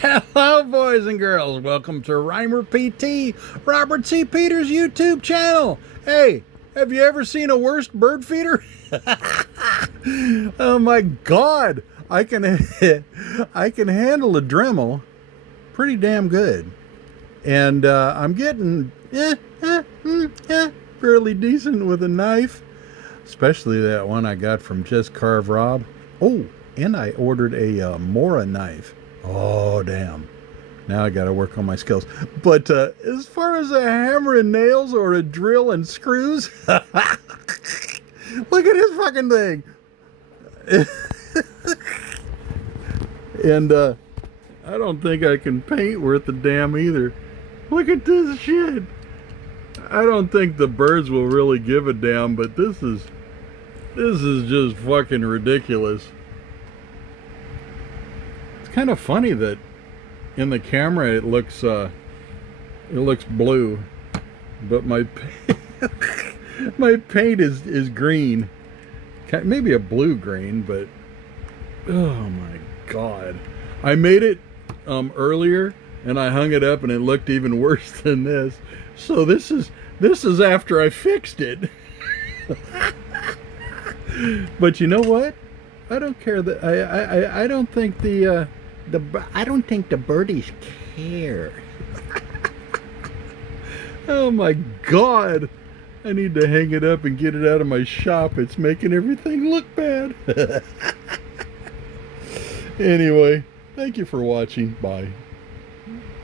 Hello, boys and girls. Welcome to Reimer PT, Robert C. Peters' YouTube channel. Hey, have you ever seen a worse bird feeder? Oh my God, I can handle a Dremel pretty damn good, and I'm getting fairly decent with a knife, especially that one I got from Just Carve Rob. Oh, and I ordered a Mora knife. Oh, damn. Now I got to work on my skills. But as far as a hammer and nails or a drill and screws, look at this fucking thing. And I don't think I can paint worth a damn either. Look at this shit. I don't think the birds will really give a damn, but this is just fucking ridiculous. Kind of funny that in the camera it looks blue, but my my paint is green, maybe a blue green, but oh my God, I made it earlier and I hung it up and it looked even worse than this. So this is after I fixed it. But you know what? I don't care that I don't think I don't think the birdies care. Oh my God, I need to hang it up and get it out of my shop. It's making everything look bad. Anyway, thank you for watching. Bye.